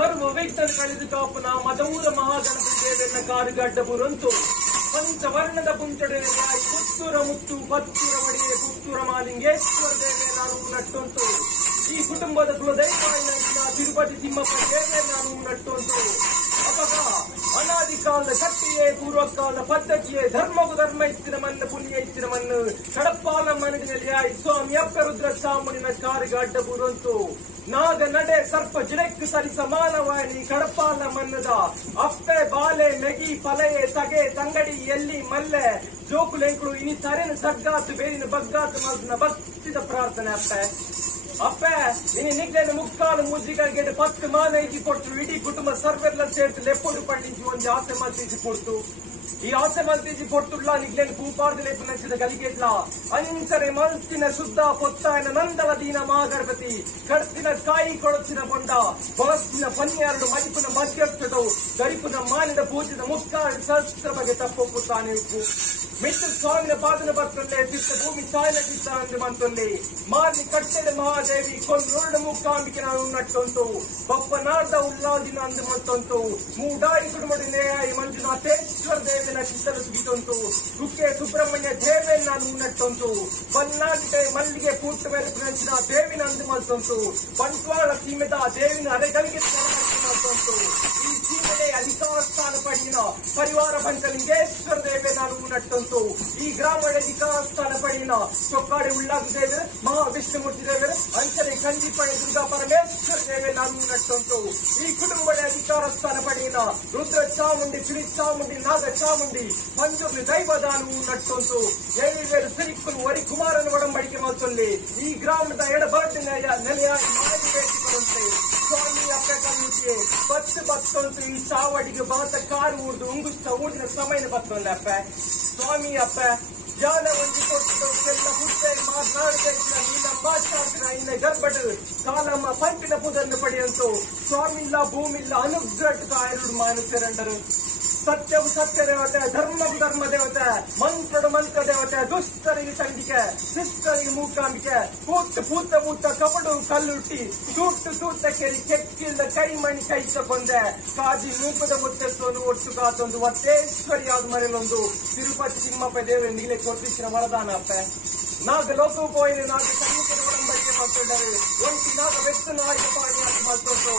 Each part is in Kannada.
ಸರ್ವ ವಿಘ್ನ ಕಳೆದು ಕಾಪುನ ಮದೂರ ಮಹಾಗಣಪತಿ ದೇವೆನ್ನ ಕಾರುಗಡ್ಡಪುರಂತು ಪಂಚವರ್ಣದ ಪುಂಚಡೆಯಾಗಿ ಪುತ್ತೂರ ಮುತ್ತು ಪತ್ತೂರ ಒಡೆಯ ಪುತ್ತೂರ ಮಾಲಿಂಗೇಶ್ವರ ದೇವೆ ನಾನು ನಟ್ಟುಂಟು. ಈ ಕುಟುಂಬದ ಕುಲದೈವಾಯಿನ ತಿರುಪತಿ ತಿಮ್ಮಪ್ಪ ದೇವೆ ನಾನು ನಟ್ಟುಂಟು. ಅಪಗ ಅನಾದಿ ಕಾಲದ ಕಟ್ಟಿಯೇ ಪೂರ್ವಕಾಲದ ಪದ್ಧತಿಯೇ ಧರ್ಮವು ಧರ್ಮ ಇಚ್ಚಿನ ಮಣ್ಣು ಪುಣ್ಯ ಇಚ್ಚಿನ ಮಣ್ಣು ಕಡಪಾಲ ಮನಡಿನಲ್ಲಿ ಆಯಿ ಸ್ವಾಮಿ ಅಪ್ಪ ರುದ್ರ ಚಾಮುಂಡಿನ ಕಾರುಗಡ್ಡಪುರಂತು. ನಾಗ ನಡೆ ಸರ್ಪ ಜಿಡಕ್ಕೆ ಸರಿ ಸಮಾನವಾಣಿ ಕಡಪಾಲ ಮನ್ನದ ಅಪ್ಪೆ ಬಾಲೆ ಮೆಗಿ ಪಲೆಯೆ ತಗೆ ತಂಗಡಿ ಎಲ್ಲಿ ಮಲ್ಲೆ ಜೋಕುಲೆಂಕಳು ಇನಿ ತರೆನ ಸಗ್ಗಾತು ಬೇರಿನ ಬಗ್ಗಾತು ಮಲ್ನ ಭಕ್ತಿದ ಪ್ರಾರ್ಥನೆ ಅಪ್ಪೆ ಅಪ್ಪೆ ಇನಿ ನಿಗ್ಲೇನ ಮುಕ್ಕಾಲು ಮುಜ್ಜಿಗಳಿಗೆ 10 ಮಾನೈತಿ ಕೊಟ್ಟು ಇಡೀ ಕುಟುಂಬ ಸರ್ವೆಲ್ಲ ಸೇರ್ತು ಲೆಪ್ಪೊಡು ಪಂಡಿಜಿ ಒಂದು ಆಸೆ ಮಲ್ತೀಜಿ ಕೊಡ್ತು. ಈ ಆಸೆ ಮಲ್ತೀಜಿ ಕೊಟ್ಟುಲ್ಲ ನಿಗ್ಲೇನ ಕೂಪಾರ್ದು ಲೆಪ್ಪು ನಚ್ಚಿದ ಗಲಿಗೆಡ್ಲ ಅಂಚರೆ ಮಲ್ತಿನ ಶುದ್ಧ ಪೊತ್ತಾಯನ ನಂದಲ ದೀನ ಮಹಾಗಣಪತಿ ಕಡ್ತಿನ ಕಾಯಿ ಕೊಳಚಿನ ಬೊಂಡ ಕೊಳಸಿನ ಪನ್ನೆರಡು ಮದಿಪುನ ಮಧ್ಯಸ್ಥದವು ಗರಿಪುನ ಮಾನಿದ ಪೂಜಿದ ಮುಕ್ಕಾಲು ಸಹಸ್ರ ಬಗೆ ತಪ್ಪೊಪ್ಪುತ್ತಾನೆ ಉಪ್ಪು ಮಿತ್ರ ಸ್ವಾಮಿನ ಪಾದನ ಬರ್ತೊಂಡೆ ತಿರ್ತ ಭೂಮಿ ಸಾಯನ ಕಿತ್ತ ಮಂತೊಂಡೆ ಮಾರ್ನಿ ಕಟ್ಟೆದ ಮಹಾದೇವಿ ಕೊಂದು ಮುಕ್ಕಾಂಬಿಕೆ ನಾನು ನಟ್ಟುಂಟು ಬಪ್ಪ ನಾಡ್ದ ಉಲ್ಲಾದಿನ ಅಂದು ಮಂತೊಂಟು ಮೂಡಾಯಿ ಕುಟುಂಬಡಿನೇ ಮಂಜುನಾಥೇಶ್ವರ ದೇವಿನ ಚಿತ್ತರ ಸುಗಿತುಂಟು ಕುಕ್ಕೆ ಸುಬ್ರಹ್ಮಣ್ಯ ದೇವೆ ನಾನು ನಟ್ಟುಂಟು ಬನ್ನಾಟೆ ಮಲ್ಲಿಗೆ ಪೂರ್ತ ಮೆರಪಿನ ದೇವಿನ ಅಂದು ಮಲ್ತುಂಟು ಬಂಟ್ವಾಳ ಸೀಮೆದ ದೇವಿನ ಅರೆಗಳಿಗೆ ಮಲ್ತುಂಟು. ಈ ಸೀಮೆಡೆ ಅಧಿಕಾರ ಸ್ಥಾನ ಪಡೆಯಿನ ಪರಿವಾರ ಪಂಚಲಿಂಗೇಶ್ವರ ದೇವೆ ನಾನು ನಟ್ಟುಂಟು. ಈ ಗ್ರಾಮದ ಅಧಿಕಾರ ಸ್ಥಾನ ಪಡೆಯಿನ ಚೊಕ್ಕಾಡೆ ಉಳ್ಳಾಗು ದೇವೆ ಮಹಾವಿಷ್ಣುಮೂರ್ತಿ ದೇವೆ ಅಂಚನೆ ಕಂಜಿಪಡೆ ದುರ್ಗಾ ಪರಮೇಶ್ವರ ದೇವೆ ನಾನು ನಟ್ಟುಂಟು. ಈ ಕುಟುಂಬದ ಅಧಿಕಾರ ಸ್ಥಾನ ಪಡೆಯಿನ ರುದ್ರ ಚಾಮುಂಡಿ ಶ್ರೀ ಚಾಮುಂಡಿ ನಾಗ ಚಾಮುಂಡಿ ಪಂಜುರ್ಲಿ ದೈವದಾನು ನಟ್ಟುಂಟು. ಏಳಿವೇರು ಸಿರಿಕ್ಕಲು ವರಿ ಕುಮಾರನ ಒಡಂಬಡಿಕೆ ಮಲ್ತೊಲ್ಲಿ ಈ ಗ್ರಾಮದ ಎಡಬಾಟಿನ ನೆಲೆಯಾಗಿ ಮಾಡಿ ಬೇಡಿಕೊಳ್ಳುತ್ತೆ ಸ್ವಾಮಿ ಅಪ್ಪ ಕಲ್ಲುಟಿಯೇ ಬತ್ತೊಂದು ಈ ಸಾವಡಿಗೆ ಬಾತ ಕಾರು ಊರ್ದು ಉಂಗುಷ್ಟ ಊರಿನ ಸಮಯನ ಬತ್ತೊಂದ ಅಪ್ಪ ಸ್ವಾಮಿ ಅಪ್ಪ ಜಾಲ ಒಂಜಿ ಕೊಟ್ಟು ಕೆಲ್ಲ ಪುಟ್ಟೆ ಮಾತನಾಡಿದ ನೀನ ಮಾತಾಡ್ತಿನ ಇನ್ನ ಗರ್ಭಡು ಕಾಲಮ್ಮ ಪಂಪಿನ ಪುದನ್ನು ಪಡೆಯಂತು ಸ್ವಾಮಿಲ್ಲ ಭೂಮಿಲ್ಲ ಅನುಗ್ರಹ ಎರಡು ಮಾನುಸರಂಡರು. ಸತ್ಯವು ಸತ್ಯ ದೇವತೆ ಧರ್ಮವು ಧರ್ಮ ದೇವತೆ ಮಂತ್ರಡು ಮಂತ್ರ ದೇವತೆ ದುಷ್ಟರಿಗೆ ಸಂಗಿಕೆ ಶಿಷ್ಟರಿಗೆ ಮೂಕಾಂಬಿಕೆ ಪೂತ ಕಪಡು ಕಲ್ಲುಟ್ಟಿ ತೂಟ ಕೆರಿ ಕೆಕ್ಕಿಲ್ದ ಕೈಮಣಿ ಕೈ ತಕೊಂಡೆ ಕಾಜಿ ಮೂಪದ ಮುತ್ತೆಸೋನು ಒಟ್ಟು ಕಾತೊಂದು ಒತ್ತೇಶ್ವರಿಯಾದ ಮನೆಯಲ್ಲೊಂದು ತಿರುಪತಿ ತಿಮ್ಮಪ್ಪ ದೇವ ನೀಲೆ ಕೊಟ್ಟಿಸಿನ ವರದಾನ ಅಪ್ಪೆ ನಾಗ ಲೋಕವು ಪೋಯಿನ ನಾಗ ಸೈನಿಕರ ಒಡಂಬಡಿಕೆ ಮಾಡ್ಕೊಂಡರೆ ಒಂಟಿ ನಾಗ ಬೆತ್ತು ನಾಯಿಕ ಪಾಣಿ ಅಂತ ಮಾಡ್ಕೊಂಡು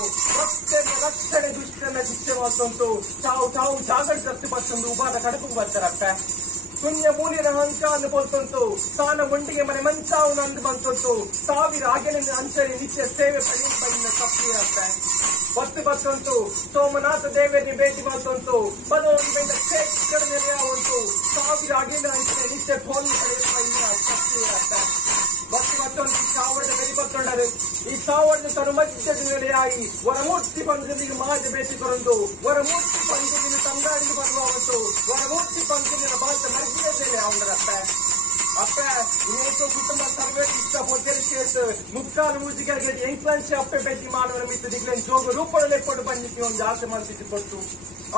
ರಕ್ಷಣೆ ದುಷ್ಟನ ಶಿಕ್ಷೆ ಮಾಡ್ಕೊಂಡು ತಾವು ಜಾಗಡ ಕತ್ತಿ ಬರ್ತೊಂದು ಉಪಾದ ಕಡಪು ಬರ್ತಾರಪ್ಪ ಶೂನ್ಯ ಮೂಲಿನ ಹಂಚ ಅಂದು ಬಂತು ತಾನ ಮುಂಡಿಗೆ ಮನೆ ಮಂಚಾವು ಅಂದು ಬಂತು ಸಾವಿರ ಆಗಿನ ಅಂಚನೆ ನಿತ್ಯ ಸೇವೆ ಪಡೆಯುವ ತಪ್ಪಿರತ್ತೆ ಬತ್ತುಂಟು ಸೋಮನಾಥ ದೇವರಿಗೆ ಭೇಟಿ ಮಾಡ್ತುಂಟು ಬದೊಂದು ಕ್ಷೇತ್ರ ನೆಲೆಯ ಉಂಟು ಸಾವಿರ ಆಗಿನ ಅಂಚನೆ ನಿತ್ಯ ಫೋನ್ ಪಡೆಯುವ ತಪ್ಪಿರತ್ತೆ ಬತ್ತುಂಟು ಸಾವರ್ದ ಬೆರಿಪತ್ತೊಂಡರು ಈ ಸಾವರ್ದ ತನು ಮಧ್ಯದ ನೆಲೆಯಾಗಿ ವರಮೂರ್ತಿ ಪಂಚನಿಗೆ ಮಹಾಜ ಭೇಟಿ ಕೊರಂದು ವರಮೂರ್ತಿ ಪಂಚನಿಗೆ ತಂಗಾಡಿಗೆ ಬರುವಂತು ವರಮೂರ್ತಿ ಪಂಚನಿನ ಬಾತ ಮಧ್ಯದಲ್ಲಿ ಅವನರತ್ತೆ ಅಪ್ಪ ಇನ್ನೇಕೋ ಕುಟುಂಬ ಸರ್ವೇ ಇಷ್ಟ ಹೊಟ್ಟೆಲಿ ಸೇರ್ತು ಮುಕ್ಕಾಲು ಮೂಜಿಗಳಿಗೆ ಎಂಕ್ಲಂಚೆ ಅಪ್ಪೆ ಭೇಟಿ ಮಾಡುವ ಮಿತ್ತ ದಿಗ್ಲೇನ್ ಜೋಗ ರೂಪದಲ್ಲಿ ಕೊಟ್ಟು ಬಂದಿತ್ತು ಒಂದು ಆಸೆ ಮಾಡ್ತಿದ್ದು ಕೊಟ್ಟು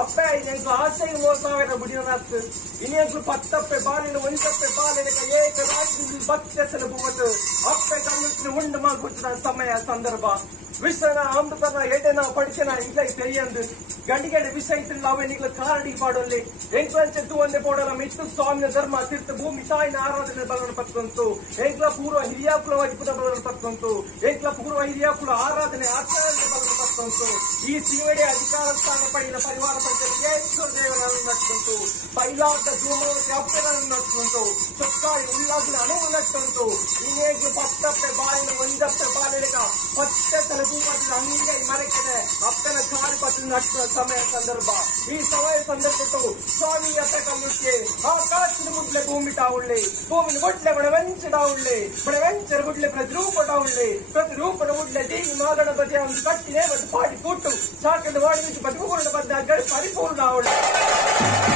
ಅಪ್ಪ ಇನ್ನೆಂಕು ಆಸೆಗೆ 30,000 ಬುಡಿಯೋನಾತ್ತು ಇನ್ನೆಂಕು 10 ಅಪ್ಪೆ ಬಾಲಿನ 1 ಅಪ್ಪೆ ಬಾಲಿನ ಏಕ ರಾಜ್ಯದಲ್ಲಿ ಭಕ್ತಸಲ ಬುವತ್ತು ಅಪ್ಪೆ ಕಣ್ಣುತ್ತಿನ ಉಂಡು ಮಾಡ್ಬಿಡ್ತಿನ ಸಮಯ ಸಂದರ್ಭ ವಿಷಯನ ಅಮೃತನ ಎಡೆನ ಪಡಿಕೆನ ಇಂಗ್ಲೈ ತೆರಿಯಂದು ಗಂಡಿಗಡೆ ವಿಷಯ ಇತ್ತಿಲ್ಲ ಅವೇನಿಗ್ಲ ಕಾರಡಿ ಪಾಡಲ್ಲಿ ಎಂಕ್ಲಂಚೆದ್ದು ಒಂದೇ ಪೋಡಲ ಮಿತ್ತು ಸ್ವಾಮಿನ ಧರ್ಮ ತೀರ್ಥ ಭೂಮಿ ತಾಯಿನ ಆರಾಧನೆ ಬಲವನ್ನು ಪತ್ಕೊಂತು ಎಂಕ್ಲ ಪೂರ್ವ ಹಿರಿಯಾಕುಲ ವೈಪುದ ಬಲವನ್ನು ಪತ್ಕೊಂತು ಎಂಕ್ಲ ಪೂರ್ವ ಹಿರಿಯಾಕುಲ ಆರಾಧನೆ ಆಚರಣೆ ಬಲವನ್ನು ಪತ್ಕೊಂತು ಈ ಸಿಂಗಡೆ ಅಧಿಕಾರ ಸ್ಥಾನ ಪಡೆಯಿನ ಪರಿವಾರ ಪಂಚಾಯತ್ಗೇಶ್ವರ ದೇವರನ್ನು ನಟ್ಕೊಂತು ಬೈಲಾದ ಧೂಮವತಿ ಅಪ್ಪೆಗಳನ್ನು ನಟ್ಕೊಂತು ಚೊಕ್ಕಾಯಿ ಉಲ್ಲಾಸಿನ ಅಣುವು ನಟ್ಕೊಂತು ಇನ್ನೇಗೆ 10 ಅಪ್ಪೆ ಬಾಲಿನ 1 ಅಪ್ಪೆ ಬಾಲಿನ 10 ತಲಭೂಮದ ಅಂಗೈ ಮರೆಕನೆ ಅಪ್ಪನ ಕಾಲು ಪತ್ರ ನಟ್ಟ ಸಮಯ ಸಂದರ್ಭ ಈ ಸಮಯ ಸಂದರ್ಭಟ್ಟು ಸ್ವಾಮಿ ಅಪ್ಪ ಕಲ್ಲುಕ್ಕೆ ಆಕಾಶದ ಮುಡ್ಲೆ ಭೂಮಿ ಟಾವುಳ್ಳಿ ಭೂಮಿನ ಮುಡ್ಲೆ ಬಡವಂಚಡಾವುಳ್ಳಿ ಬಡವಂಚರ ಮುಡ್ಲೆ ಪ್ರತಿರೂಪಡಾವುಳ್ಳಿ ಪ್ರತಿರೂಪದ ಮುಡ್ಲೆ ದೇವಿ ಮಾಗಣ ಬದಿಯ ಒಂದು ಕಟ್ಟಿನೇ ಒಂದು ಪಾಡಿ ಕೂಟು ಸಾಕದ ವಾಡಿ ಬದುಕುಕೊಂಡ ಬಂದ ಗಡಿ ಪರಿಪೂರ್ಣ ಅವಳ್ಳಿ